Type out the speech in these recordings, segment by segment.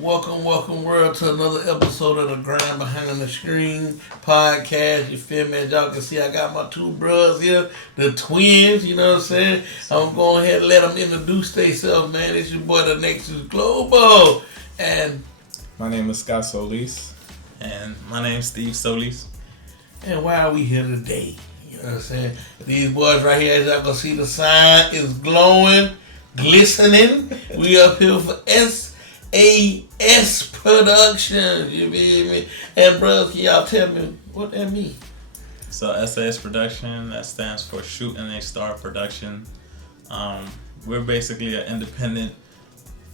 Welcome, world, to another episode of the Grind Behind the Screen podcast. You feel me? As y'all can see, I got my two brothers here, the twins. You know what I'm saying? I'm going ahead and let them introduce themselves, man. It's your boy, the Nexus Global, and My name is Scott Soliz. And my name's Steve Soliz. why are we here today? You know what I'm saying? These boys right here, as y'all can see, the sign is glowing, glistening. We up here for SAS Productions. You feel me? And brothers, can y'all tell me what that means? So SAS Production, that stands for Shooting a Star Production. We're basically an independent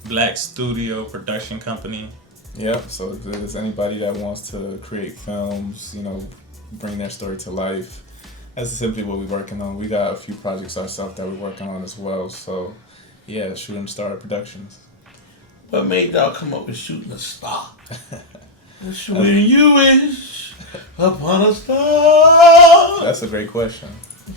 black studio production company. Yep, so if there's anybody that wants to create films, bring their story to life, that's simply what we're working on. We got a few projects ourselves that we're working on as well. So, yeah, Shooting Star Productions. What made y'all come up with Shooting a Star? When you wish upon a star. That's a great question.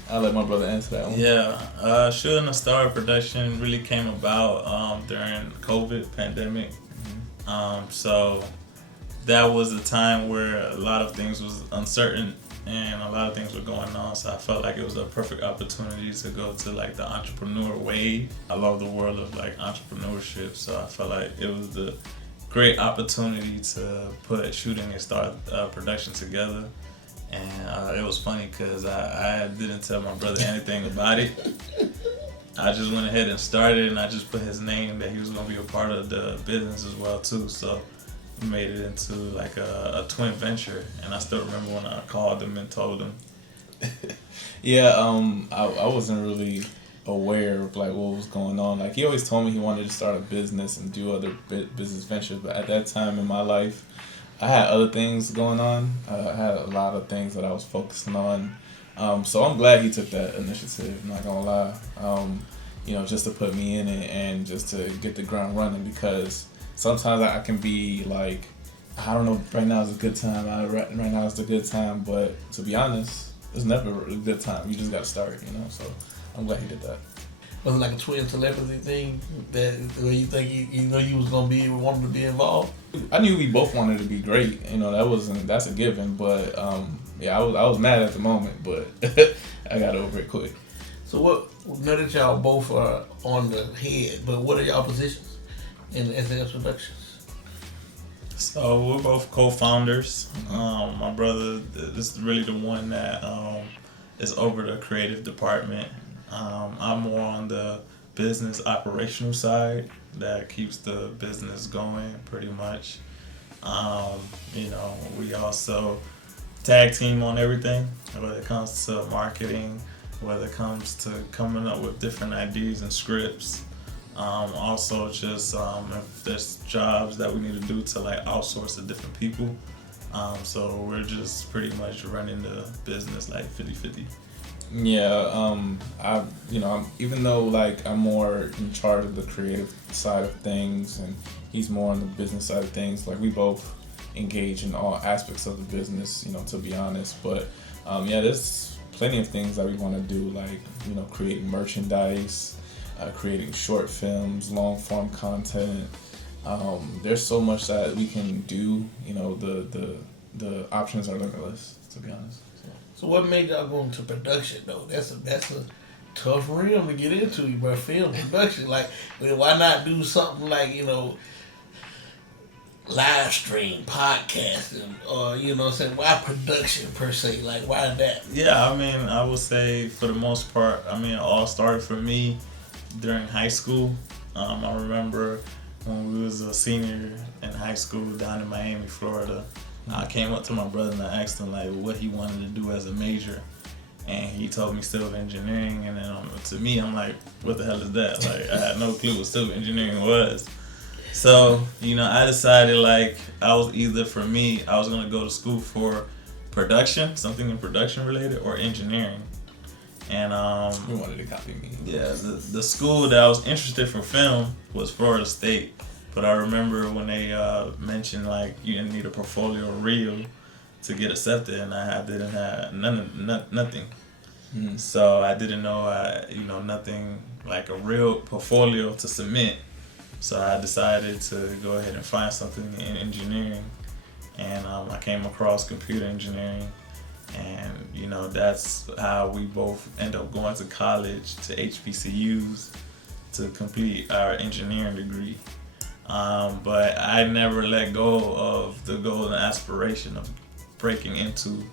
I'll let my brother answer that one. Yeah, Shooting a Star Production really came about during COVID pandemic. So that was a time where a lot of things was uncertain and a lot of things were going on. So I felt like it was a perfect opportunity to go to like the entrepreneur wave. I love the world of like entrepreneurship. So I felt like it was the great opportunity to put Shooting a Star production together. And it was funny because I didn't tell my brother anything about it. I just went ahead and started, and I just put his name that he was going to be a part of the business as well too. So we made it into like a twin venture, and I still remember when I called him and told him. Yeah, I wasn't really aware of like what was going on. Like he always told me he wanted to start a business and do other business ventures, but at that time in my life, I had other things going on. I had a lot of things that I was focusing on. So I'm glad he took that initiative, I'm not gonna lie. Just to put me in it and just to get the ground running, because sometimes I can be like, I don't know, right now is a good time, right now is a good time, but to be honest, it's never a good time. You just gotta start, so I'm glad he did that. Was it like a twin telepathy thing that where you think you was gonna be wanting to be involved? I knew we both wanted to be great, that's a given, but I was mad at the moment, but I got over it quick. So now that y'all both are on the head, but what are y'all positions in SAS Productions? So we're both co-founders. My brother is really the one that is over the creative department. I'm more on the business operational side that keeps the business going pretty much. We also tag team on everything, whether it comes to marketing, whether it comes to coming up with different ideas and scripts. Also just if there's jobs that we need to do to like outsource to different people. So we're just pretty much running the business like 50-50. Yeah, even though like I'm more in charge of the creative side of things and he's more on the business side of things, like we both engage in all aspects of the business, to be honest. But there's plenty of things that we want to do, like creating merchandise, creating short films, long form content. There's so much that we can do. The options are limitless, to be honest. So what made y'all go into production though? That's a tough realm to get into, but film production. Like, why not do something like live stream podcasting, or why production per se? Like, why that? Yeah, I would say for the most part, it all started for me during high school. I remember when we was a senior in high school down in Miami, Florida. I came up to my brother and I asked him like what he wanted to do as a major, and he told me civil engineering. And then to me, I'm like, what the hell is that? Like, I had no clue what civil engineering was. So I decided like I was gonna go to school for production, something in production related, or engineering. And You wanted to copy me. yeah, the school that I was interested for film was Florida State. But I remember when they mentioned like you didn't need a portfolio reel to get accepted, and I didn't have nothing. So I didn't know nothing like a real portfolio to submit. So I decided to go ahead and find something in engineering, and I came across computer engineering, and that's how we both end up going to college, to HBCUs, to complete our engineering degree. But I never let go of the goal and aspiration of breaking into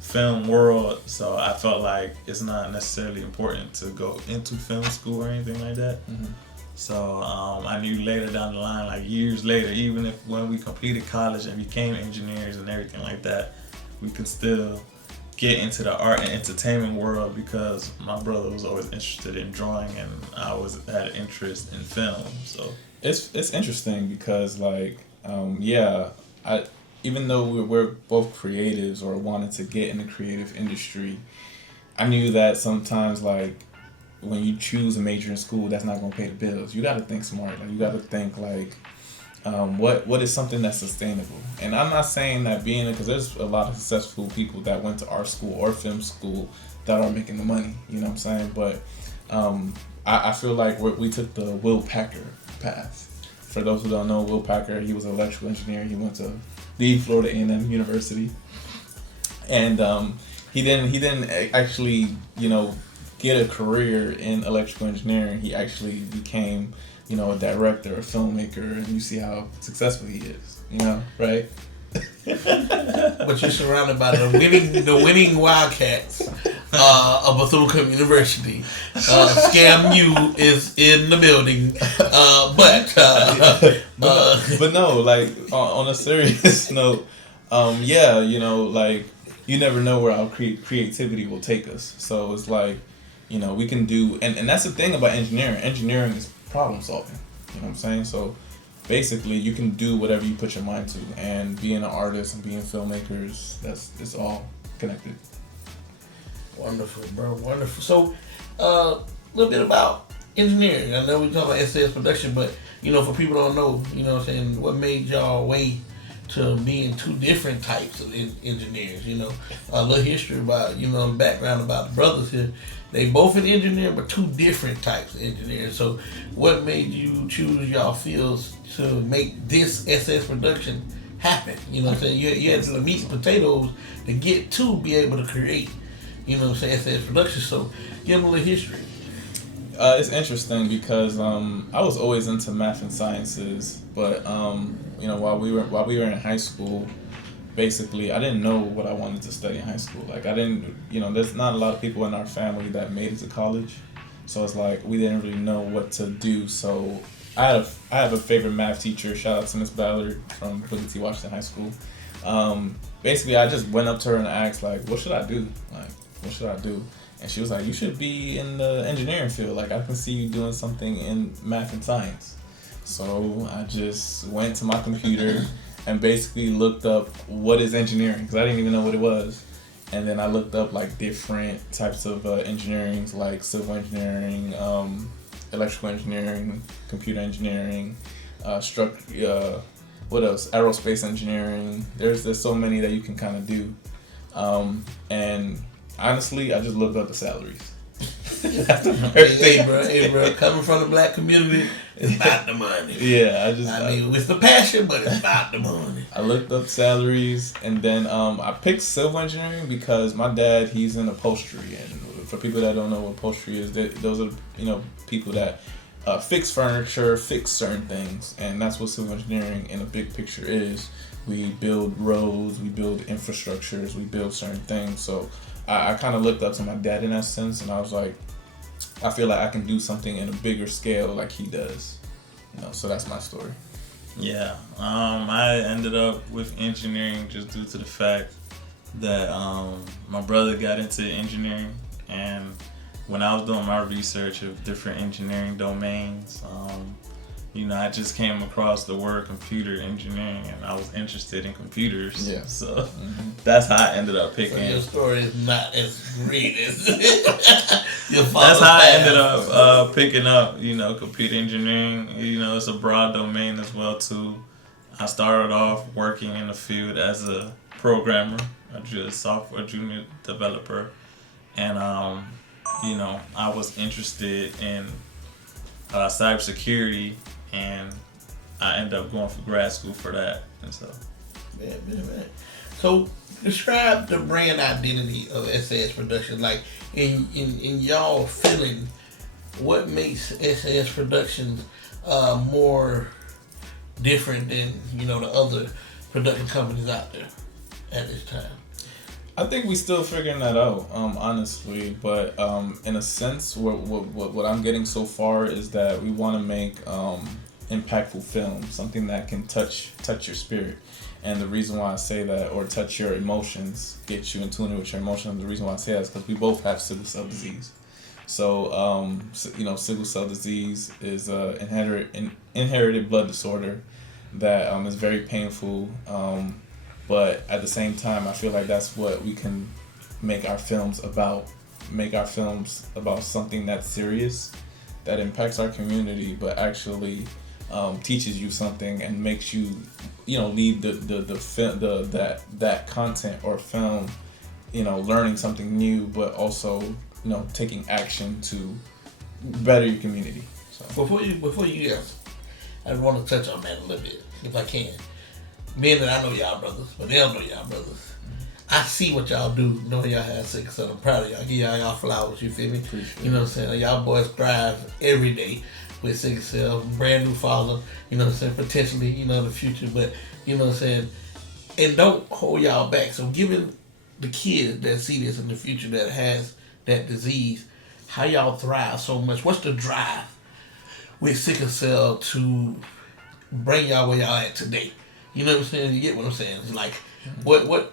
film world, so I felt like it's not necessarily important to go into film school or anything like that. So I knew later down the line, like years later, even if when we completed college and became engineers and everything like that, we could still get into the art and entertainment world, because my brother was always interested in drawing and I had an interest in film. So it's interesting because even though we're both creatives or wanted to get in the creative industry, I knew that sometimes when you choose a major in school, that's not going to pay the bills. You got to think smart. Like, you got to think what is something that's sustainable. And I'm not saying that because there's a lot of successful people that went to art school or film school that are making the money. You know what I'm saying? But I feel like we took the Will Packer path. For those who don't know, Will Packer, he was an electrical engineer. He went to the Florida A&M University, and he didn't actually get a career in electrical engineering. He actually became a director, a filmmaker, and you see how successful he is. Right? But you're surrounded by the winning Wildcats of Bethune-Cookman University. Scam U is in the building, but no, on a serious note, you never know where our creativity will take us. So it's we can do, and that's the thing about engineering. Engineering is problem solving. You know what I'm saying? So basically, you can do whatever you put your mind to, and being an artist and being filmmakers, it's all connected. Wonderful, bro. Wonderful. So, a little bit about engineering. I know we talk about SAS Production, but for people who don't know, what made y'all way to being two different types of engineers? A little history about background about the brothers here. They both an engineer, but two different types of engineers. So, what made you choose y'all fields to make this SAS Production happen? You had the meat and potatoes to get to be able to create. SAS Productions. So, give them a little history. It's interesting because I was always into math and sciences, but while we were in high school, basically I didn't know what I wanted to study in high school. I didn't, there's not a lot of people in our family that made it to college, so it's we didn't really know what to do. So I have a favorite math teacher. Shout out to Miss Ballard from Booker T. Washington High School. Basically, I just went up to her and asked what should I do? What should I do? And she was like, you should be in the engineering field. I can see you doing something in math and science. So I just went to my computer and basically looked up what is engineering, because I didn't even know what it was. And then I looked up different types of engineering, like civil engineering, electrical engineering, computer engineering, what else? Aerospace engineering. There's so many that you can kind of do. And honestly, I just looked up the salaries. That's the first thing. Hey, bro, coming from the black community, it's about the money. Yeah, it's the passion, but it's about the money. I looked up salaries, and then I picked civil engineering because my dad, he's in upholstery, and for people that don't know what upholstery is, those are people that fix furniture, fix certain things, and that's what civil engineering in a big picture is. We build roads, we build infrastructures, we build certain things. So I kind of looked up to my dad in that sense, and I was like, I feel like I can do something in a bigger scale like he does. So that's my story. Yeah, I ended up with engineering just due to the fact that my brother got into engineering, and when I was doing my research of different engineering domains, I just came across the word computer engineering, and I was interested in computers. Yeah. So that's how I ended up picking. So your story is not as great as your father's. That's how I ended up picking up, computer engineering. It's a broad domain as well too. I started off working in the field as a programmer, a software junior developer, and I was interested in cybersecurity and I ended up going for grad school for that and stuff. Man. So describe the brand identity of SAS Productions. Like in y'all feeling, what makes SAS Productions more different than the other production companies out there at this time? I think we still figuring that out, honestly. But in a sense, what I'm getting so far is that we want to make impactful film, something that can touch your spirit. And the reason why I say that, or touch your emotions, get you in tune with your emotions, the reason why I say that is because we both have sickle cell disease. So, sickle cell disease is an inherited blood disorder that is very painful. But at the same time, I feel like that's what we can make our films about. Make our films about something that's serious, that impacts our community, but actually teaches you something and makes you, leave that content or film, learning something new, but also taking action to better your community. So Before you answer, I want to touch on that a little bit, if I can. Being that I know y'all brothers, but they don't know y'all brothers. I see what y'all do, knowing y'all have sickle cell. I'm proud of y'all. Give y'all flowers, you feel me? You know what I'm saying? Y'all boys thrive every day with sickle cell. Brand new father, you know what I'm saying? Potentially, the future, but you know what I'm saying? And don't hold y'all back. So giving the kids that see this in the future that has that disease, how y'all thrive so much. What's the drive with sickle cell to bring y'all where y'all at today? You know what I'm saying? You get what I'm saying? It's like, what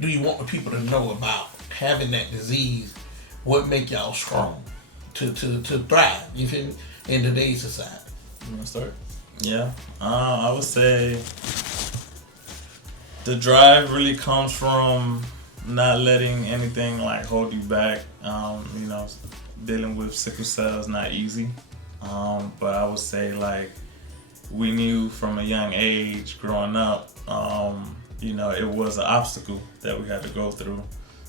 do you want the people to know about having that disease? What make y'all strong to thrive? You feel me? In today's society. You want to start? Yeah, I would say the drive really comes from not letting anything like hold you back. Dealing with sickle cell is not easy, but I would say like we knew from a young age growing up, it was an obstacle that we had to go through.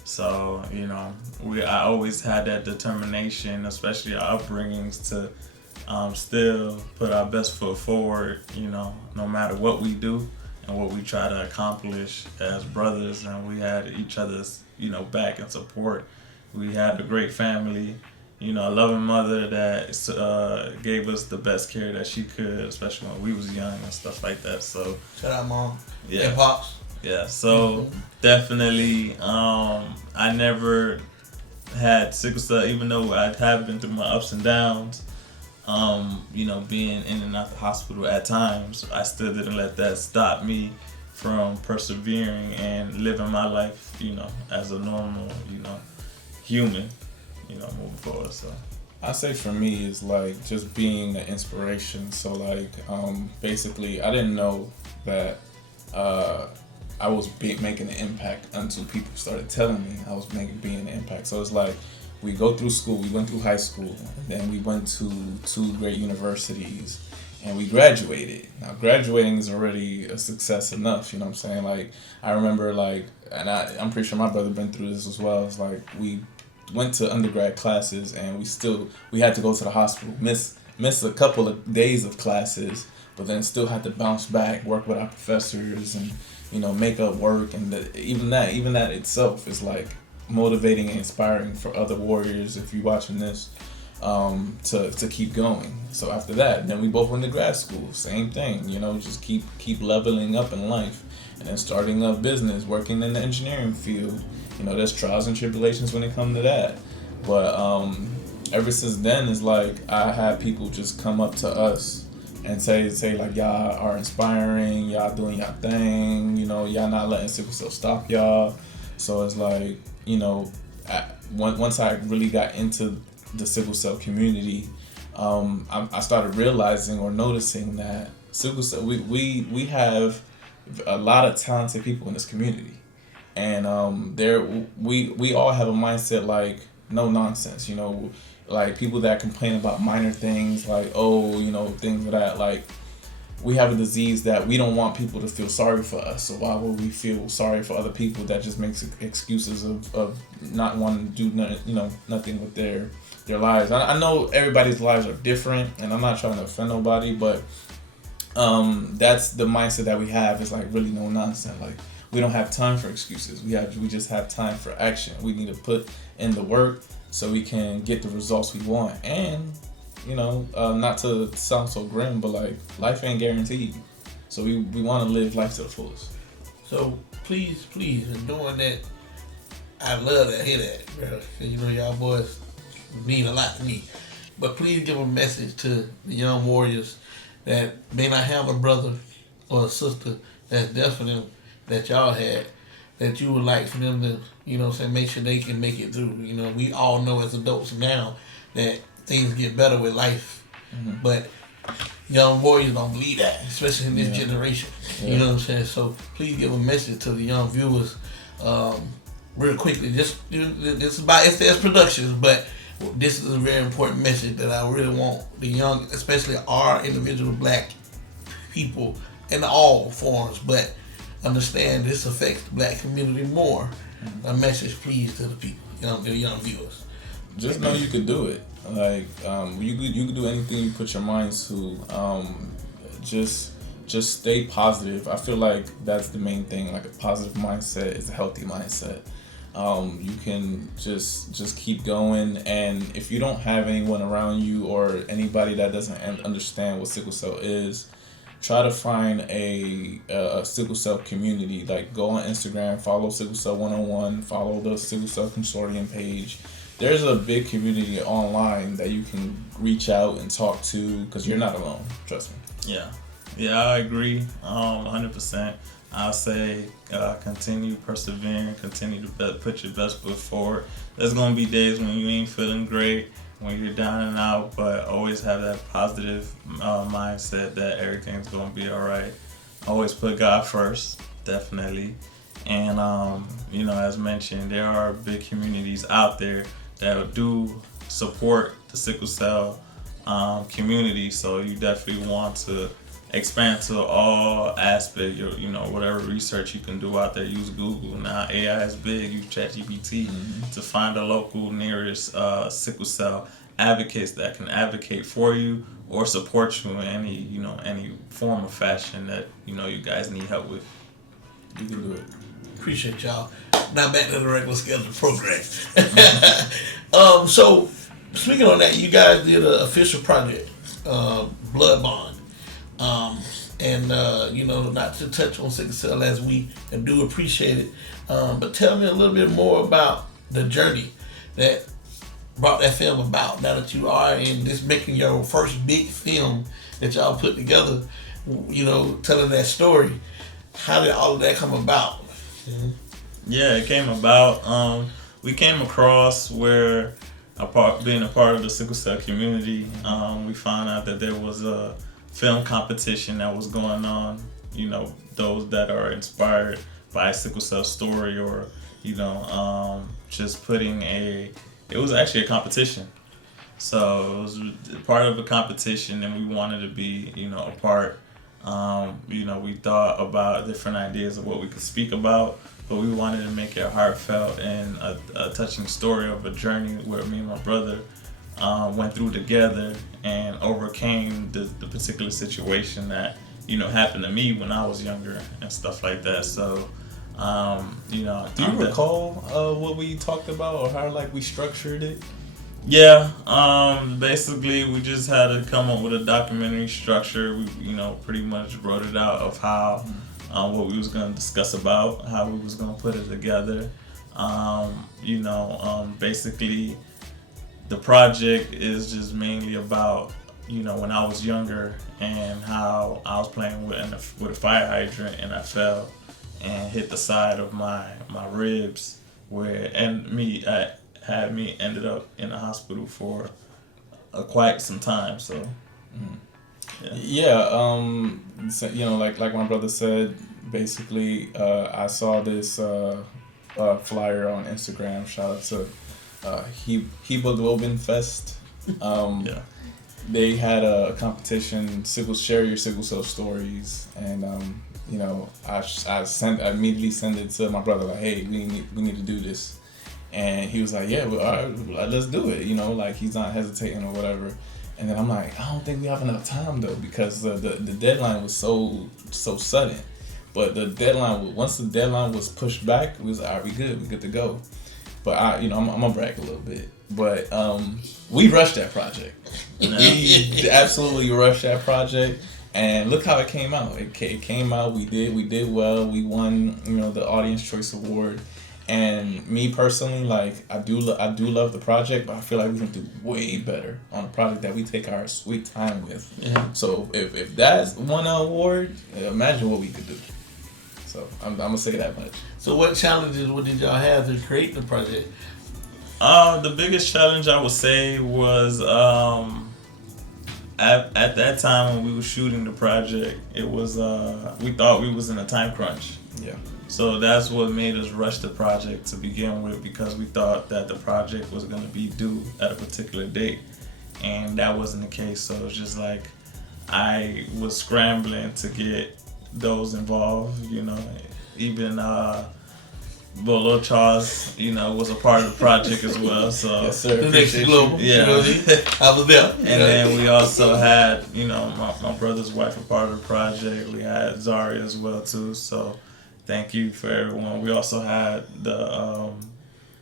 So I always had that determination, especially our upbringings, to still put our best foot forward, no matter what we do and what we try to accomplish as brothers. And we had each other's, back and support. We had a great family, a loving mother that gave us the best care that she could, especially when we was young and stuff like that. So shout out mom. Yeah. And pops. Yeah, so definitely, I never had sickle cell, even though I have been through my ups and downs. Being in and out the hospital at times, I still didn't let that stop me from persevering and living my life, as a normal, human, moving forward. So I say for me is like just being an inspiration. So like basically I didn't know that I was making an impact until people started telling me I was being an impact. So it's like we go through school, we went through high school, and then we went to 2 great universities, and we graduated. Now graduating is already a success enough, you know what I'm saying? Like I remember and I'm pretty sure my brother been through this as well. It's like we went to undergrad classes and we had to go to the hospital, miss a couple of days of classes, but then still had to bounce back, work with our professors and make up work, and even that itself is like motivating and inspiring for other warriors, if you're watching this, to keep going. So after that, then we both went to grad school, same thing, just keep leveling up in life, and then starting a business, working in the engineering field. There's trials and tribulations when it comes to that, but ever since then, it's like I had people just come up to us and say like, y'all are inspiring, y'all doing y'all thing, y'all not letting sickle cell stop y'all. So it's like, once I really got into the sickle cell community, I started realizing or noticing that sickle cell, we have a lot of talented people in this community, and we all have a mindset like no nonsense, like people that complain about minor things, like things that like we have a disease that we don't want people to feel sorry for us. So why would we feel sorry for other people? That just makes excuses of not wanting to do nothing with their lives. I know everybody's lives are different, and I'm not trying to offend nobody, but that's the mindset that we have. Is like really no nonsense. Like we don't have time for excuses. We just have time for action. We need to put in the work so we can get the results we want. And not to sound so grim, but like life ain't guaranteed. So we want to live life to the fullest. So please, in doing that, I love to hear that, bro. Y'all boys mean a lot to me. But please give a message to the young warriors that may not have a brother or a sister that's definite that y'all had, that you would like for them to, make sure they can make it through. We all know as adults now that things get better with life. Mm-hmm. But young warriors don't believe that, especially in this generation. Yeah. You know what I'm saying? So please give a message to the young viewers real quickly. This is about SAS Productions, but this is a very important message that I really want the young, especially our individual black people in all forms, but understand this affects the black community more. Mm-hmm. A message, please, to the people, the young viewers. Just know you can do it. Like you can do anything you put your minds to. Just stay positive. I feel like that's the main thing. Like a positive mindset is a healthy mindset. You can just keep going, and if you don't have anyone around you or anybody that doesn't understand what sickle cell is, try to find a sickle cell community. Like go on Instagram, follow Sickle Cell 101, follow the Sickle Cell Consortium page. There's a big community online that you can reach out and talk to, because you're not alone. Trust me. Yeah, I agree 100%. I'll say continue persevering, continue to put your best foot forward. There's going to be days when you ain't feeling great, when you're down and out, but always have that positive mindset that everything's going to be all right. Always put God first, definitely. And, as mentioned, there are big communities out there that do support the sickle cell community, so you definitely want to expand to all aspects. Whatever research you can do out there, use Google. Now AI is big. Use ChatGPT to find a local nearest sickle cell advocates that can advocate for you or support you in any form of fashion that you guys need help with. You can do it. Appreciate y'all. Now back to the regular scheduled program. So speaking on that, you guys did an official project, Blood Bond. Not to touch on sickle cell as we do appreciate it, but tell me a little bit more about the journey that brought that film about. Now that you are in this, making your first big film that y'all put together, telling that story, how did all of that come about? Mm-hmm. Yeah, it came about. We came across where being a part of the sickle cell community, we found out that there was a film competition that was going on. Those that are inspired by a sickle cell story, or just putting it was actually a competition. So it was part of a competition, and we wanted to be a part. We thought about different ideas of what we could speak about, but we wanted to make it heartfelt and a touching story of a journey where me and my brother went through together and overcame the particular situation that happened to me when I was younger and stuff like that. So do you recall what we talked about or how we structured it? Yeah, basically we just had to come up with a documentary structure. We pretty much wrote it out of how what we was going to discuss about, how we was going to put it together. Basically the project is just mainly about when I was younger and how I was playing with a fire hydrant and I fell and hit the side of my ribs, had me ended up in the hospital for quite some time. So like my brother said, basically I saw this flyer on Instagram. Shout out to Hemoglobin Fest. they had a competition, share your sickle cell stories, and you know, I immediately sent it to my brother like, hey, we need to do this, and he was like, yeah, well, all right, let's do it. You know, like he's not hesitating or whatever. And then I'm like, I don't think we have enough time though, because the deadline was so sudden. But the deadline, once the deadline was pushed back, we was like, all right, we good to go. But I'm gonna brag a little bit. But we rushed that project. We absolutely rushed that project, and look how it came out. It came out. We did well. We won, the Audience Choice Award. And me personally, like I do love the project, but I feel like we can do way better on a project that we take our sweet time with. Yeah. So if that's won an award, imagine what we could do. So I'm gonna say that much. So what challenges did y'all have to create the project? The biggest challenge I would say was at that time when we were shooting the project, it was we thought we was in a time crunch. Yeah. So that's what made us rush the project to begin with, because we thought that the project was going to be due at a particular date, and that wasn't the case. So it was just like I was scrambling to get those involved, even Lil Charles, was a part of the project as well. So yes, sir. The next global, yeah. I was there. And then we also had, my brother's wife a part of the project. We had Zari as well too. So thank you for everyone. We also had the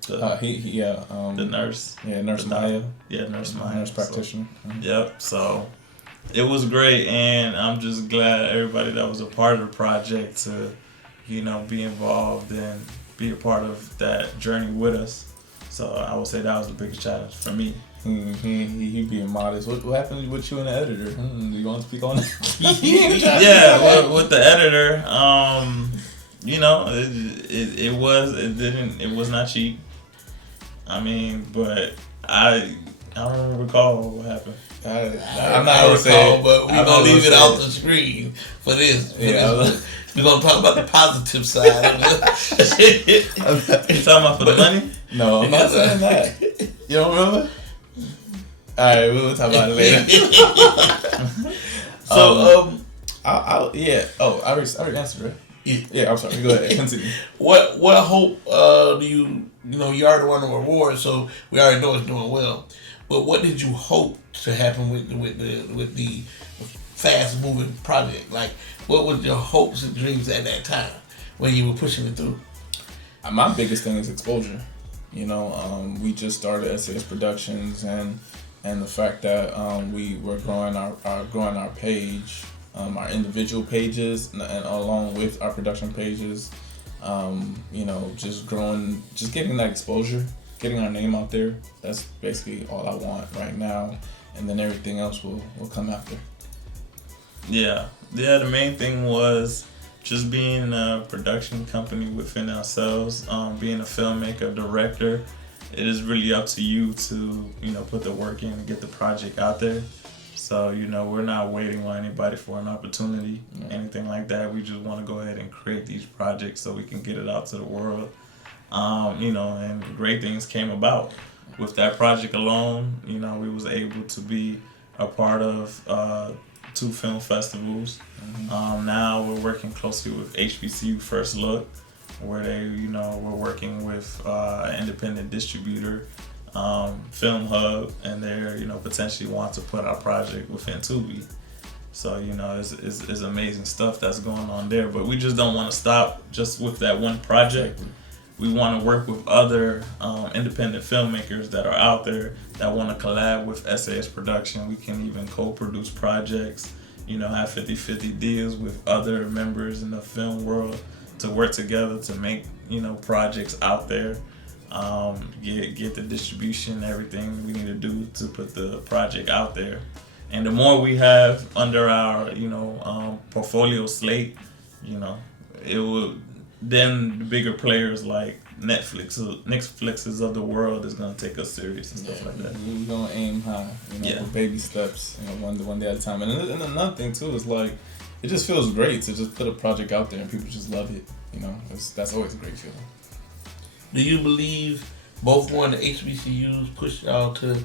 nurse. Yeah, Nurse Maya. Yeah, Nurse Maya. Nurse practitioner. So, yep. So it was great, and I'm just glad everybody that was a part of the project to, be involved and be a part of that journey with us. So I would say that was the biggest challenge for me. He being modest. What happened with you and the editor? Do you want to speak on that? Yeah, with the editor, it was not cheap. I mean, but I don't recall what happened. I'm not gonna say, but we're gonna leave it off the screen for this. We're gonna talk about the positive side of it. You talking about for the money? No, I'm not saying that. You don't remember? Alright, we'll talk about it later. So, yeah. Oh, I already answered it. Yeah, I'm sorry. Go ahead. Continue. What hope do you already won the award, so we already know it's doing well. But what did you hope to happen with the fast moving project? Like, what was your hopes and dreams at that time when you were pushing it through? My biggest thing is exposure. We just started SAS Productions, and the fact that we were growing our page, our individual pages, and along with our production pages, just growing, just getting that exposure, getting our name out there. That's basically all I want right now, and then everything else will come after. Yeah. The main thing was just being a production company within ourselves, being a filmmaker, director. It is really up to you to, put the work in and get the project out there. So, we're not waiting on anybody for an opportunity, anything like that. We just want to go ahead and create these projects so we can get it out to the world. And great things came about. With that project alone, we was able to be a part of 2 film festivals. Now we're working closely with HBCU First Look, where we're working with an independent distributor, Film Hub, and they're potentially want to put our project within Tubi. So it's amazing stuff that's going on there. But we just don't want to stop just with that one project. We want to work with other independent filmmakers that are out there that want to collab with SAS Production. We can even co-produce projects, have 50-50 deals with other members in the film world to work together to make, projects out there, get the distribution, everything we need to do to put the project out there. And the more we have under our, portfolio slate, it will, then the bigger players like Netflixes of the world is gonna take us serious and stuff like that. We're gonna aim high, with baby steps, one day at a time. And another thing too is like, it just feels great to just put a project out there and people just love it. That's always a great feeling. Do you believe both one of the HBCUs pushed y'all to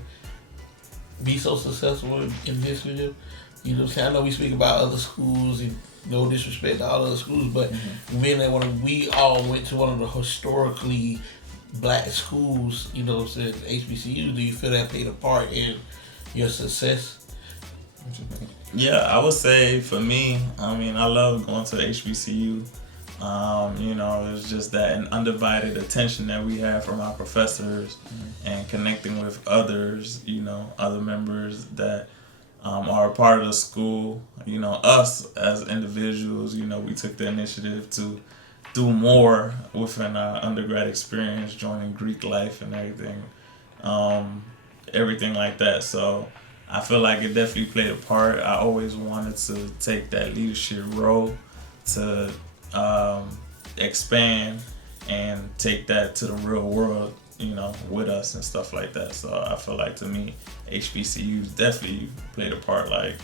be so successful in this field? You know what I'm saying? I know we speak about other schools and no disrespect to all other schools, but being that we all went to one of the historically black schools, you know what I'm saying, HBCU, do you feel that played a part in your success? What you think? Yeah, I would say for me, I mean, I love going to HBCU. You know, it's just that undivided attention that we have from our professors and connecting with others, you know, other members that are a part of the school. You know, us as individuals, you know, we took the initiative to do more within our undergrad experience, joining Greek life and everything like that. So I feel like it definitely played a part. I always wanted to take that leadership role to expand and take that to the real world, you know, with us and stuff like that. So I feel like, to me, HBCUs definitely played a part. Like,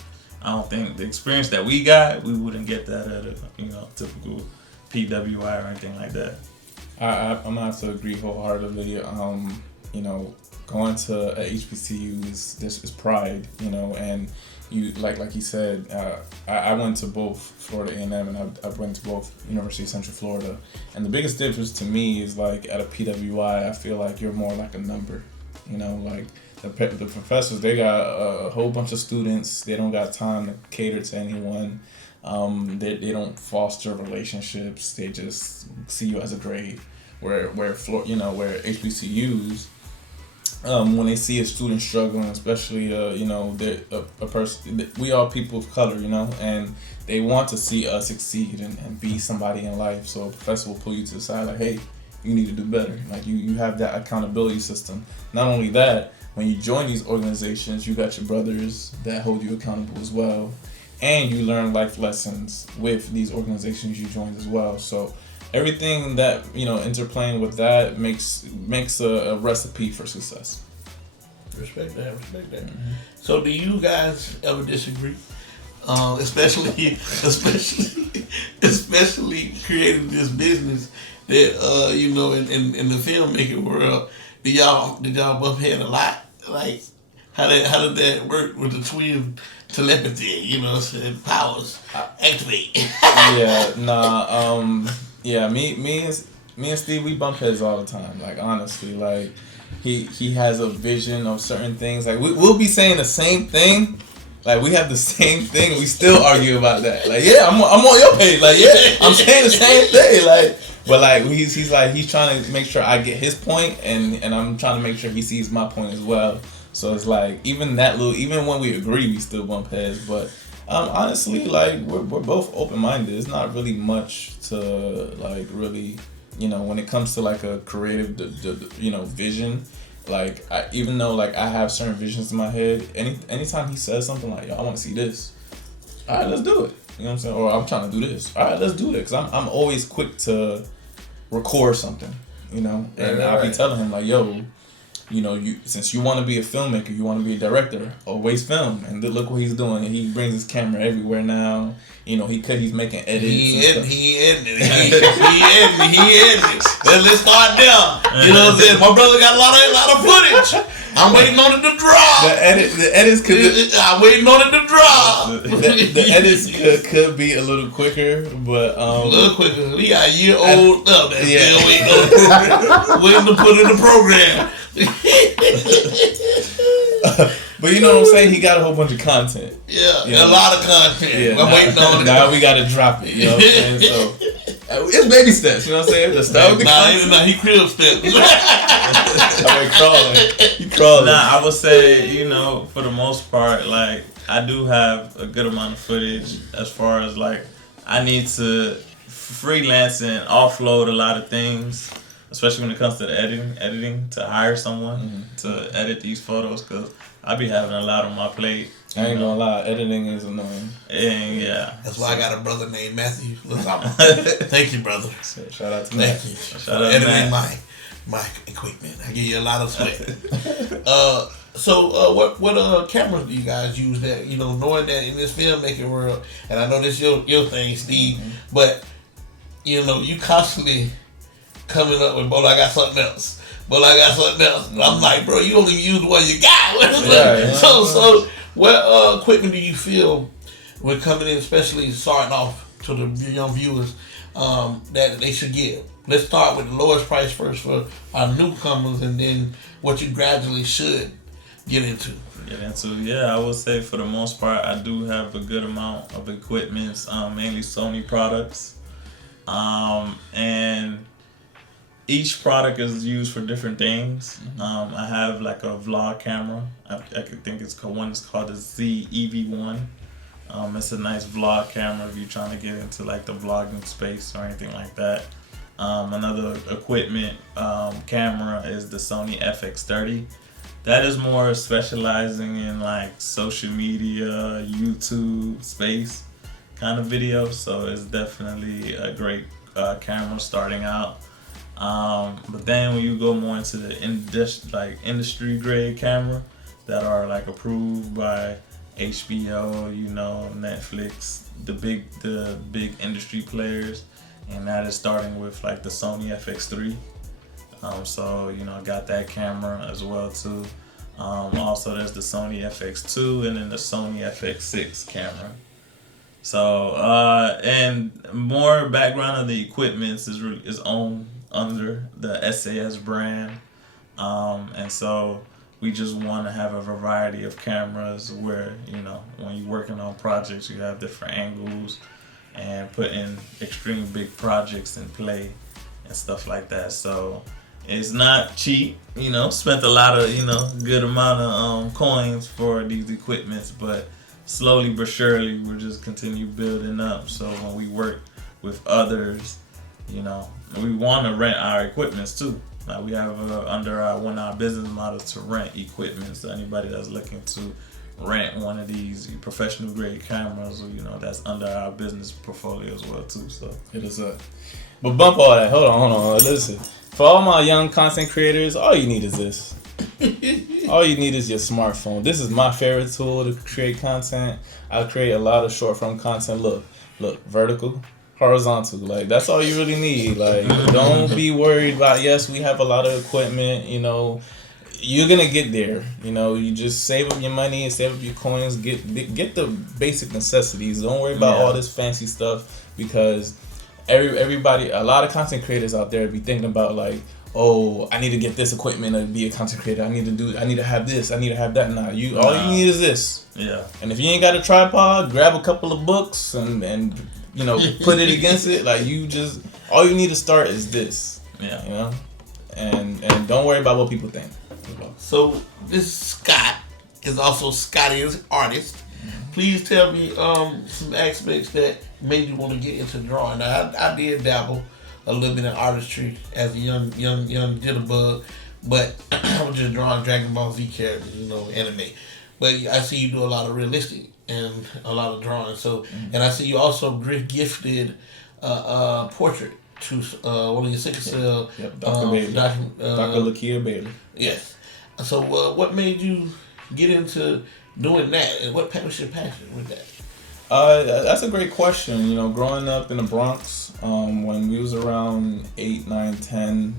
I don't think the experience that we got, we wouldn't get that at a, you know, typical PWI or anything like that. I'm gonna have to agree wholeheartedly. You know, going to a HBCU is pride, you know, and you like you said, I went to both Florida A&M and I went to both University of Central Florida, and the biggest difference to me is, like, at a PWI, I feel like you're more like a number, you know, like the professors, they got a whole bunch of students, they don't got time to cater to anyone. They don't foster relationships. They just see you as a grade. Where HBCUs, when they see a student struggling, especially you know, a person, we are people of color, you know, and they want to see us succeed and be somebody in life. So a professor will pull you to the side, like, hey, you need to do better. Like, you have that accountability system. Not only that, when you join these organizations, you got your brothers that hold you accountable as well. And you learn life lessons with these organizations you joined as well. So everything that, you know, interplaying with that makes a recipe for success. Respect that. So do you guys ever disagree? Especially creating this business that you know, in the filmmaking world. Did y'all bump head a lot? Like, how did that work with the twin telepathy? You know what I'm saying? Powers activate. Me and Steve, we bump heads all the time. Like, honestly, like he has a vision of certain things. Like, we'll be saying the same thing. Like, we have the same thing. We still argue about that. Like, yeah, I'm on your page. Like, yeah, I'm saying the same thing. Like, but like he's trying to make sure I get his point, and I'm trying to make sure he sees my point as well. So it's like, even when we agree, we still bump heads. But honestly, like, we're both open-minded. It's not really much to, like, really, you know, when it comes to, like, a creative, you know, vision. Like, even though, like, I have certain visions in my head, anytime he says something like, yo, I want to see this, all right, let's do it. You know what I'm saying? Or I'm trying to do this. All right, let's do it. Because I'm always quick to record something, you know? And I'll be telling him, like, yo, you know, since you want to be a filmmaker, you want to be a director, always film. And look what he's doing. He brings his camera everywhere now. You know, he's making edits. He edited. Let's start there. You know what I'm saying? My brother got a lot of footage. I'm waiting on it to drop. The edits could. I'm waiting on it to drop. The edits could be a little quicker, but a little quicker. We got a year old up there. Yeah. Waiting to put in the program. But you know what I'm saying? He got a whole bunch of content. Yeah, a lot of content. Yeah, I'm waiting on it. Now we gotta drop it. You know what I'm saying? So it's baby steps. You know what I'm saying? Let's start with the content. He crib steps. He crawling. Nah, I would say, you know, for the most part, like, I do have a good amount of footage as far as, like, I need to freelance and offload a lot of things, especially when it comes to the editing to hire someone to edit these photos, because I be having a lot on my plate. I ain't gonna lie, editing is annoying. And yeah. That's why I got a brother named Matthew. Thank you, brother. Shout out to Thank you. Shout out editing my equipment. I give you a lot of sweat. So what cameras do you guys use that, you know, knowing that in this filmmaking world, and I know this your thing, Steve, but you know, you constantly coming up with, I got something else. but I got something else. And I'm like, bro, you only use the one you got. Right. So what equipment do you feel when coming in, especially starting off to the young viewers, that they should get? Let's start with the lowest price first for our newcomers, and then what you gradually should get into. I would say for the most part, I do have a good amount of equipment, mainly Sony products, and each product is used for different things. I have like a vlog camera. I could think it's called the Z EV1. It's a nice vlog camera if you're trying to get into like the vlogging space or anything like that. Another equipment camera is the Sony FX30. That is more specializing in like social media, YouTube space kind of videos. So it's definitely a great camera starting out. But then when you go more into the industry grade camera that are like approved by HBO, Netflix, the big industry players, and that is starting with like the Sony FX3. So I got that camera as well too. Also there's the Sony FX2 and then the Sony FX6 camera. So and more background of the equipment is owned under the SAS brand, and so we just want to have a variety of cameras where when you're working on projects you have different angles and putting extreme big projects in play and stuff like that. So it's not cheap, spent a lot of good amount of coins for these equipments, but slowly but surely we're just continue building up. So when we work with others, we want to rent our equipments too. We have under one of our business models to rent equipment. So anybody that's looking to rent one of these professional grade cameras, that's under our business portfolio as well too. So hit us up. But bump all that. Hold on. Listen, for all my young content creators, all you need is this. All you need is your smartphone. This is my favorite tool to create content. I create a lot of short form content. Look, vertical, horizontal. Like that's all you really need. Like don't be worried about. Yes, we have a lot of equipment. You're gonna get there. You just save up your money and save up your coins. Get the basic necessities. Don't worry about all this fancy stuff, because everybody, a lot of content creators out there be thinking about like, oh, I need to get this equipment to be a content creator. I need to have this. I need to have that. All you need is this. Yeah. And if you ain't got a tripod, grab a couple of books and put it against it. Like all you need to start is this. Yeah. And don't worry about what people think. So this Scott is also Scotty's artist. Please tell me some aspects that made you want to get into drawing. Now, I did dabble a little bit in artistry as a young jitterbug, but I was just drawing Dragon Ball Z characters, anime. But I see you do a lot of realistic and a lot of drawing. So, and I see you also gifted portrait to one of your sickle cell. Yep, Dr. Bailey. Dr. Lakia Bailey. Yes. So, what made you get into doing that, and what was your passion with that? That's a great question. Growing up in the Bronx, when we was around 8, 9, 10,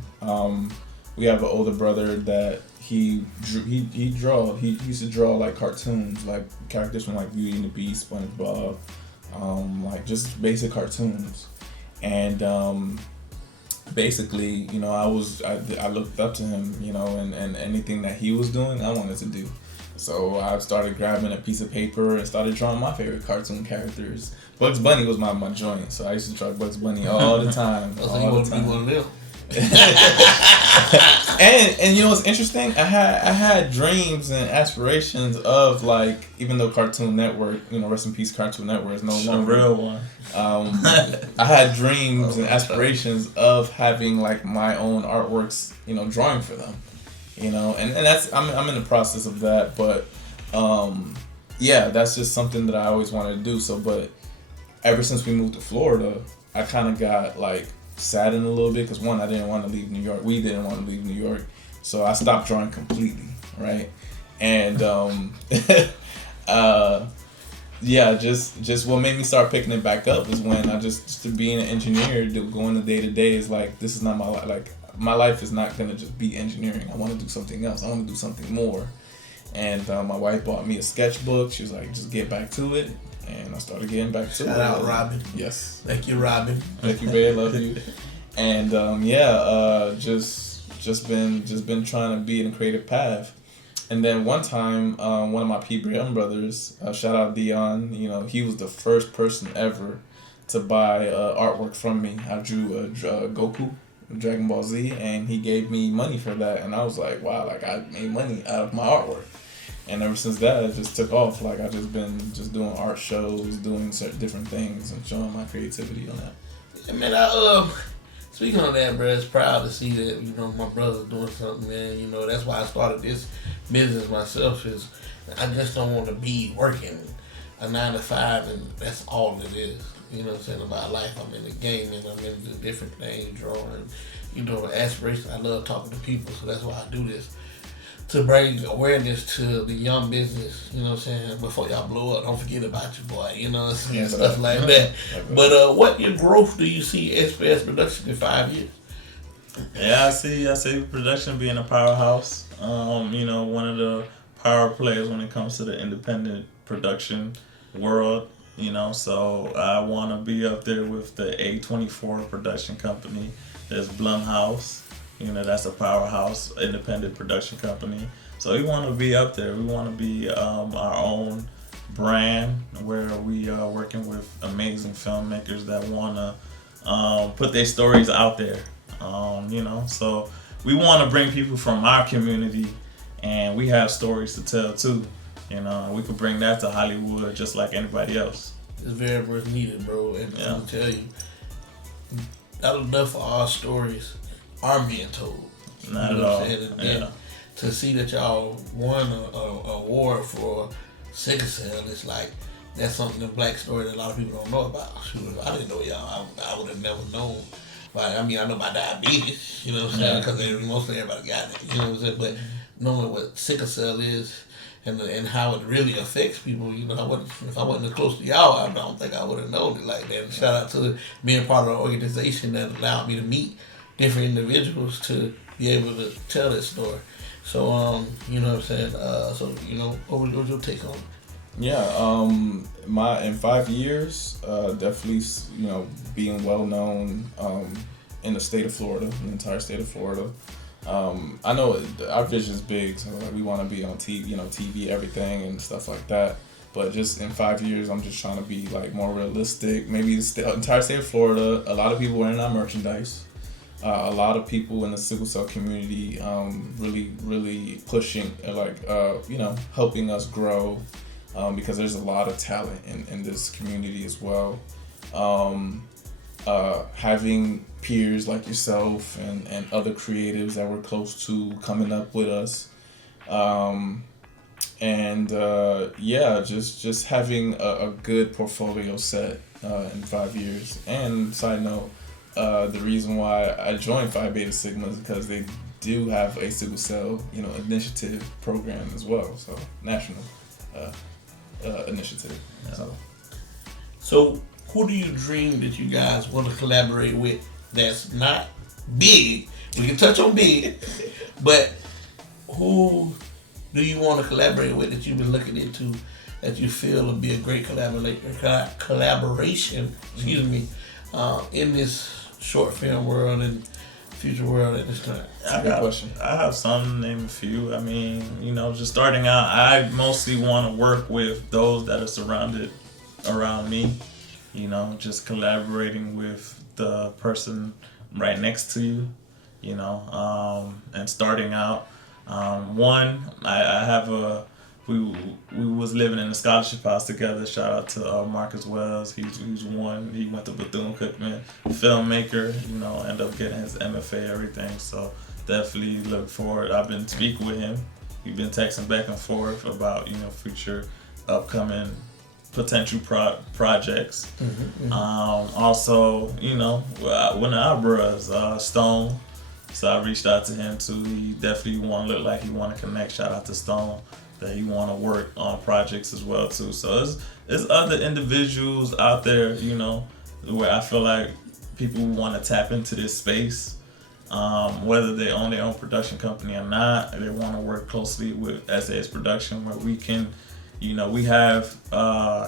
we have an older brother that he used to draw like cartoons, like characters from like Beauty and the Beast, SpongeBob, like just basic cartoons, and basically, I looked up to him, and anything that he was doing, I wanted to do. So I started grabbing a piece of paper and started drawing my favorite cartoon characters. Bugs Bunny was my joint, so I used to draw Bugs Bunny all the time. So you want to be one of them? and what's interesting? I had dreams and aspirations of like, even though Cartoon Network, rest in peace, Cartoon Network is no longer a real one. I had dreams and aspirations of having like my own artworks, drawing for them. And that's I'm in the process of that, but that's just something that I always wanted to do. So, but ever since we moved to Florida, I kind of got like saddened a little bit because one, I didn't want to leave New York. We didn't want to leave New York, so I stopped drawing completely, right? And just what made me start picking it back up is when I just being an engineer, going the day to day is like, this is not my life. Like, my life is not gonna just be engineering. I want to do something else. I want to do something more. And my wife bought me a sketchbook. She was like, just get back to it. And I started getting back to it. Shout out, Robin. Yes. Thank you, Robin. Thank you, babe. Love you. And just been trying to be in a creative path. And then one time, one of my PBM brothers, shout out Dion, you know, he was the first person ever to buy artwork from me. I drew Goku, Dragon Ball Z, and he gave me money for that. And I was like, wow, like I made money out of my artwork. And ever since that, it just took off. Like I just been just doing art shows, doing certain different things, and showing my creativity on that. Yeah, man, speaking on that, bro, it's proud to see that, you know, my brother's doing something, man. You know, that's why I started this business myself, is I just don't want to be working a 9 to 5 and that's all it is. You know what I'm saying, about life. I'm in the gaming, I'm into different things, drawing, you know, aspiration. I love talking to people, so that's why I do this. To bring awareness to the young business, you know what I'm saying, before y'all blow up. Don't forget about your boy, you know what I'm saying, Yeah, stuff like that. But what your growth do you see SAS Productions in 5 years? Yeah, I see production being a powerhouse. You know, one of the power players when it comes to the independent production world. You know, so I want to be up there with the A24 production company. There's Blumhouse. You know, that's a powerhouse independent production company. So we want to be up there. We want to be our own brand where we are working with amazing filmmakers that want to put their stories out there. You know, so we want to bring people from our community, and we have stories to tell too. You know, we can bring that to Hollywood just like anybody else. It's very much needed, bro. And I'm gonna tell you, not enough for our stories are being told. Not you at know all. what I'm saying? And to see that y'all won an award for sickle cell, it's like that's something, a black story that a lot of people don't know about. Shoot, if I didn't know y'all, I would have never known. But I mean, I know about diabetes, you know what I'm saying, because mostly everybody got it, you know what I'm saying. But knowing what sickle cell is and how it really affects people, you know, if I wasn't as close to y'all, I don't think I would have known it like that. And shout out to being part of an organization that allowed me to meet different individuals to be able to tell that story. So, you know what I'm saying? So, you know, what was your take on it? Yeah, in 5 years, definitely, you know, being well known in the state of Florida, the entire state of Florida. I know our vision's big, so like, we want to be on TV, you know, TV, everything and stuff like that. But just in 5 years, I'm just trying to be like more realistic. Maybe the entire state of Florida. A lot of people wearing our merchandise. A lot of people in the sickle cell community really pushing, you know, helping us grow, because there's a lot of talent in this community as well. Having peers like yourself and other creatives that we're close to coming up with us. Just having a good portfolio set in 5 years. And side note, the reason why I joined Phi Beta Sigma is because they do have a sickle cell, you know, initiative program as well. So national initiative. So who do you dream that you guys want to collaborate with that's not big? We can touch on big, but who do you want to collaborate with that you've been looking into that you feel would be a great collaboration, in this short film world and future world at this time? I have some, name a few. I mean, you know, just starting out, I mostly want to work with those that are surrounded around me. You know, just collaborating with the person right next to you, you know, and starting out. We was living in a scholarship house together. Shout out to Marcus Wells. He's one. He went to Bethune-Cookman, filmmaker. You know, ended up getting his MFA, everything. So definitely look forward. I've been speaking with him. We've been texting back and forth about, you know, future upcoming potential projects. Also, you know, one of our bros, Stone. So I reached out to him too. He definitely look like he want to connect. Shout out to Stone, that he want to work on projects as well too. So there's other individuals out there, you know, where I feel like people want to tap into this space. Whether they own their own production company or not, they want to work closely with SAS Production, where we can, we have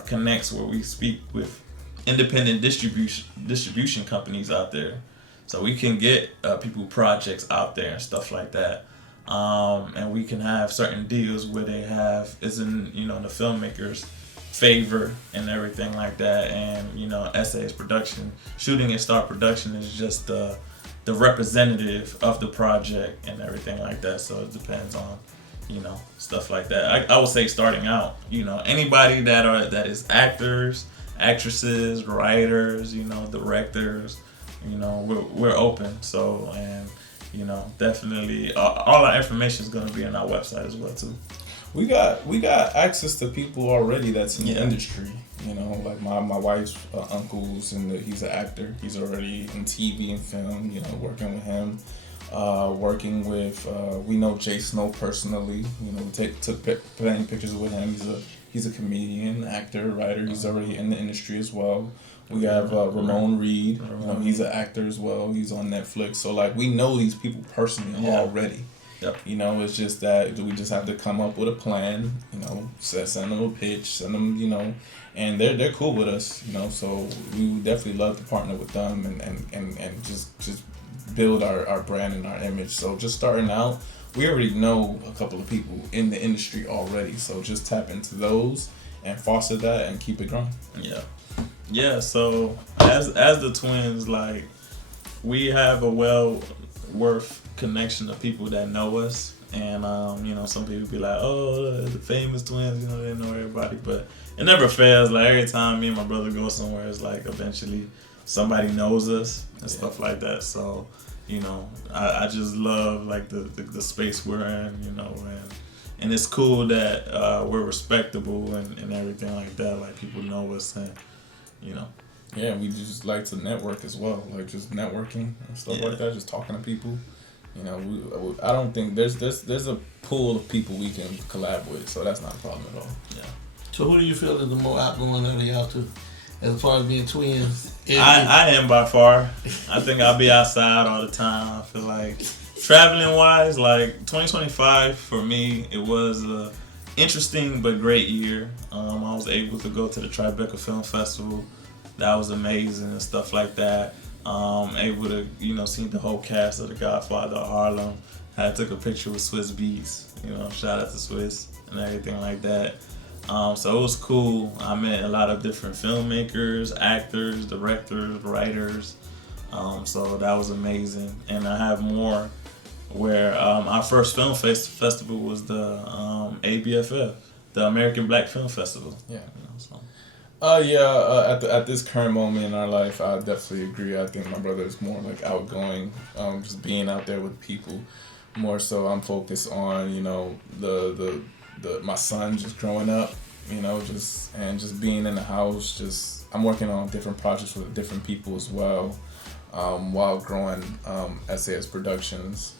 connects where we speak with independent distribution companies out there, so we can get people projects out there and stuff like that. And we can have certain deals where they have is in the filmmakers' favor and everything like that. And SAS Production, Shooting and Star Production is just the representative of the project and everything like that. So it depends on stuff like that. I would say starting out, anybody that is actors, actresses, writers, directors, we're open. So, and definitely all our information is going to be on our website as well too. We got access to people already that's in the industry. Like my wife's uncles, and he's an actor. He's already in TV and film. Working with him, working with we know Jay Snow personally. Took playing pictures with him. He's a comedian, actor, writer. He's already in the industry as well. We have Ramon Reed. He's an actor as well. He's on Netflix. So like we know these people personally already. Yep. It's just that we just have to come up with a plan. Send them a pitch. Send them. And they're cool with us. So we would definitely love to partner with them and just build our brand and our image. So just starting out, we already know a couple of people in the industry already. So just tap into those and foster that and keep it growing. Yeah. Yeah, so as the twins, like, we have a worth connection of people that know us, and some people be like, oh, the famous twins, they know everybody, but it never fails. Like every time me and my brother go somewhere, it's like eventually somebody knows us and stuff like that. So I just love like the space we're in, and it's cool that we're respectable and everything like that. Like people know us and. Yeah, we just like to network as well, like just networking and stuff like that, just talking to people. I don't think there's a pool of people we can collab with, so that's not a problem at all. Yeah. So who do you feel is the more outgoing out of y'all two, as far as being twins? I am by far. I think I'll be outside all the time. I feel like traveling wise, like 2025 for me, it was a interesting but great year. I was able to go to the Tribeca Film Festival. That was amazing and stuff like that. Able to, see the whole cast of The Godfather of Harlem. I took a picture with Swiss Beats, shout out to Swiss and everything like that. So it was cool. I met a lot of different filmmakers, actors, directors, writers. So that was amazing. And I have more where our first film festival was the ABFF, the American Black Film Festival. Yeah. So. At this current moment in our life, I definitely agree. I think my brother is more like outgoing, just being out there with people. More so, I'm focused on the my son just growing up, just being in the house. I'm working on different projects with different people as well, while growing SAS Productions.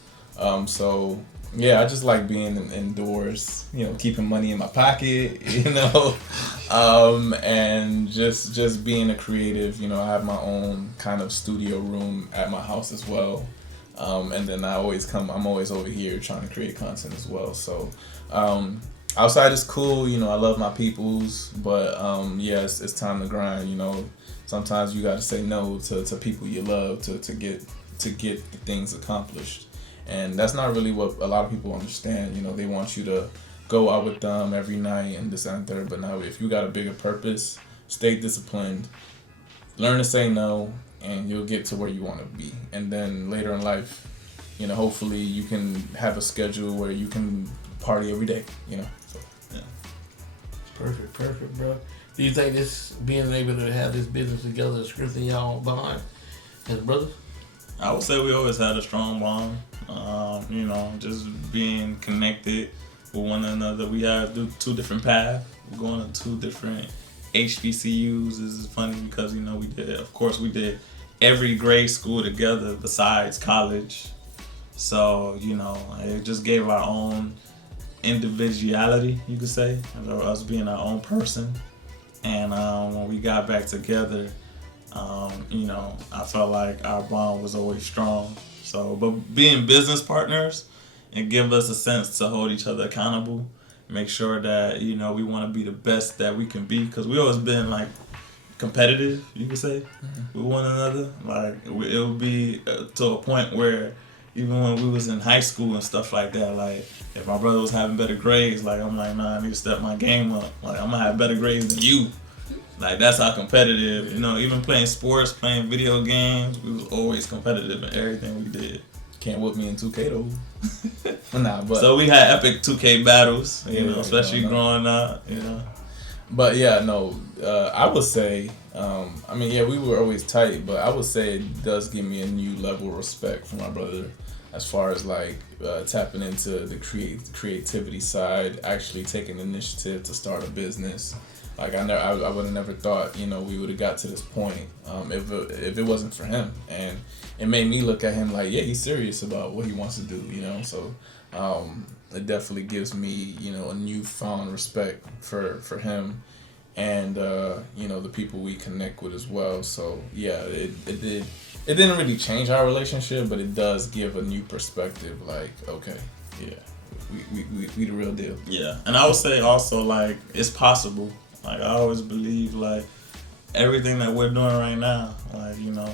So yeah, I just like being indoors, keeping money in my pocket, and just being a creative. I have my own kind of studio room at my house as well, and then I'm always over here trying to create content as well. So outside is cool, I love my peoples, but it's time to grind. Sometimes you got to say no to people you love to get the things accomplished. And that's not really what a lot of people understand. They want you to go out with them every night and this and that. But now, if you got a bigger purpose, stay disciplined, learn to say no, and you'll get to where you want to be. And then later in life, hopefully you can have a schedule where you can party every day. So, yeah. Perfect, bro. Do you think this being able to have this business together is strengthening y'all bond as brothers? I would say we always had a strong bond. Just being connected with one another. We have two different paths. We're going to two different HBCUs. This is funny because we did every grade school together besides college. So it just gave our own individuality, you could say, us being our own person. And when we got back together, I felt like our bond was always strong. So, but being business partners and give us a sense to hold each other accountable, make sure that, you know, we want to be the best that we can be, because we always been like competitive, you could say, with one another. Like it would be to a point where even when we was in high school and stuff like that, like if my brother was having better grades, like I'm like, nah, I need to step my game up. Like I'm gonna have better grades than you. Like that's how competitive, you know, even playing sports, playing video games, we was always competitive in everything we did. Can't whip me in 2K though. Nah, but so we had epic 2K battles, you know, especially growing up, you know. But yeah, no, I would say, I mean, yeah, we were always tight, but I would say it does give me a new level of respect for my brother, as far as like tapping into the creativity side, actually taking initiative to start a business. Like I would have never thought, you know, we would have got to this point if it wasn't for him, and it made me look at him like, yeah, he's serious about what he wants to do, you know. So it definitely gives me, you know, a newfound respect for him, and you know, the people we connect with as well. So yeah, it didn't really change our relationship, but it does give a new perspective. Like, okay, yeah, we the real deal. Yeah, and I would say also like it's possible. Like I always believe like everything that we're doing right now, like, you know,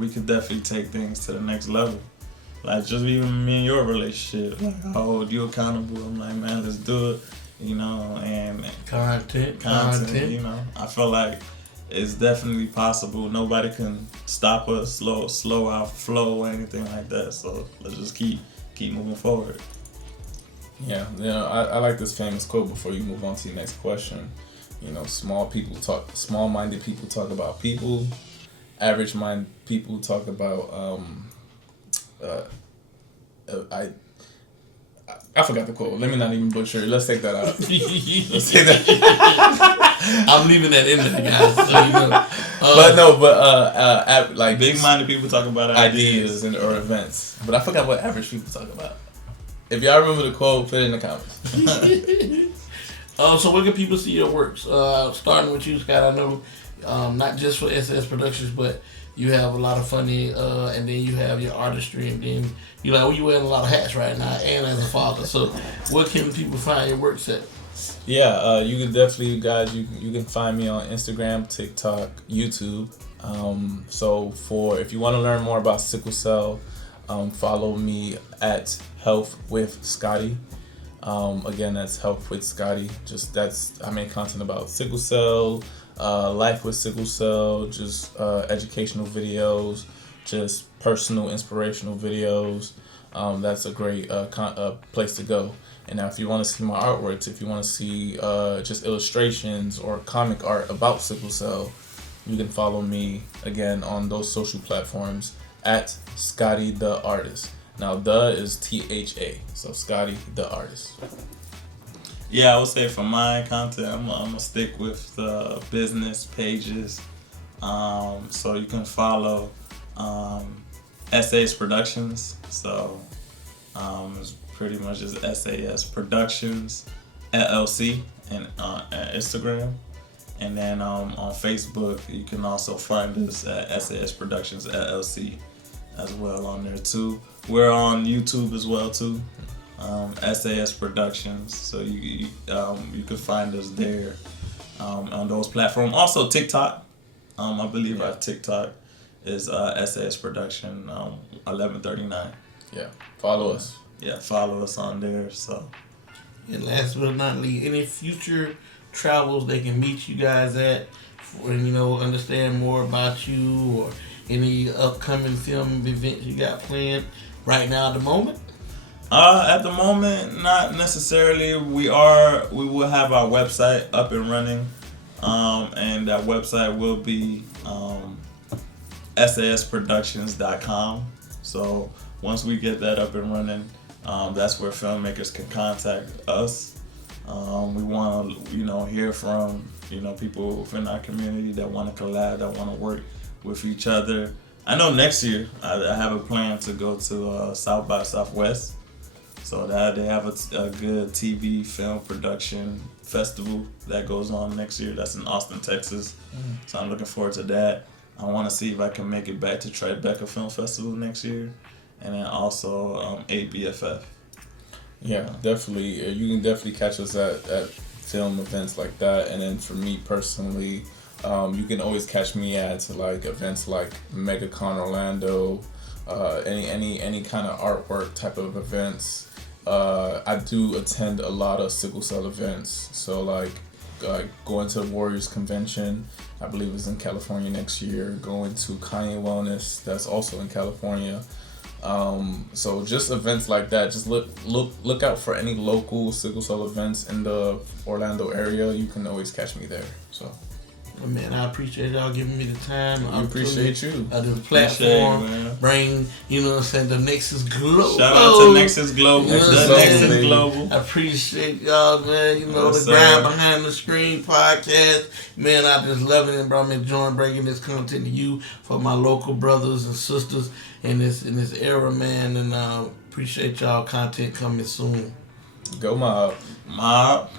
we could definitely take things to the next level. Like just even me and your relationship, like I hold you accountable. I'm like, man, let's do it, you know, and content, you know. I feel like it's definitely possible. Nobody can stop us, slow our flow or anything like that. So let's just keep moving forward. Yeah, you know, I like this famous quote before you move on to your next question. You know, small-minded people talk about people. Average-minded people talk about I forgot the quote. Let me not even butcher it. Let's take that out. Let's take that. I'm leaving that in there, guys. So, you know, like big-minded people talk about ideas or events. But I forgot what average people talk about. If y'all remember the quote, put it in the comments. So where can people see your works? Starting with you, Scott. I know not just for SAS Productions, but you have a lot of funny, and then you have your artistry, and then you wearing a lot of hats right now, and as a father. So where can people find your works at? Yeah, you can definitely, guys. You can find me on Instagram, TikTok, YouTube. So if you want to learn more about sickle cell, follow me at Health with Scotty. Again, that's Health with Scotty. I make content about sickle cell, life with sickle cell, just educational videos, just personal inspirational videos. That's a great place to go. And now if you want to see my artworks, if you want to see just illustrations or comic art about sickle cell, you can follow me again on those social platforms at Scotty the Artist. Now, the is THA, so Scotty the Artist. Yeah, I would say for my content, I'm gonna stick with the business pages. So you can follow SAS Productions. So it's pretty much just SAS Productions LLC and Instagram. And then on Facebook, you can also find us at SAS Productions LLC as well on there too. We're on YouTube as well too, SAS Productions. So you can find us there on those platforms. Also TikTok, I believe our TikTok is SAS Production 1139. Yeah, follow us. Yeah, follow us on there. So, and last but not least, any future travels they can meet you guys at, or understand more about you, or any upcoming film events you got planned right now at the moment? At the moment, not necessarily. We will have our website up and running, and that website will be sasproductions.com. So once we get that up and running, that's where filmmakers can contact us. We want to, hear from people within our community that want to collab, that want to work with each other. I know next year I have a plan to go to South by Southwest, so that they have a good TV film production festival that goes on next year. That's in Austin, Texas. So I'm looking forward to that. I want to see if I can make it back to Tribeca Film Festival next year, and then also ABFF. Yeah, definitely. You can definitely catch us at film events like that. And then for me personally, you can always catch me at like events like MegaCon Orlando, any kind of artwork type of events. I do attend a lot of sickle cell events. So like going to the Warriors Convention, I believe it's in California next year. Going to Kanye Wellness, that's also in California. So just events like that. Just look out for any local sickle cell events in the Orlando area. You can always catch me there. So. Man, I appreciate y'all giving me the time. I appreciate you. The platform, bring, you know what I'm saying, the Nexus Global. Shout out to Nexus Global. You know The Nexus Global. I appreciate y'all, man. You know, Yes, the Grind sir. Behind the Screen podcast. Man, I just love it, and bro, I'm enjoying bringing this content to you for my local brothers and sisters in this era, man. And appreciate y'all content coming soon. Go Mob. Mob.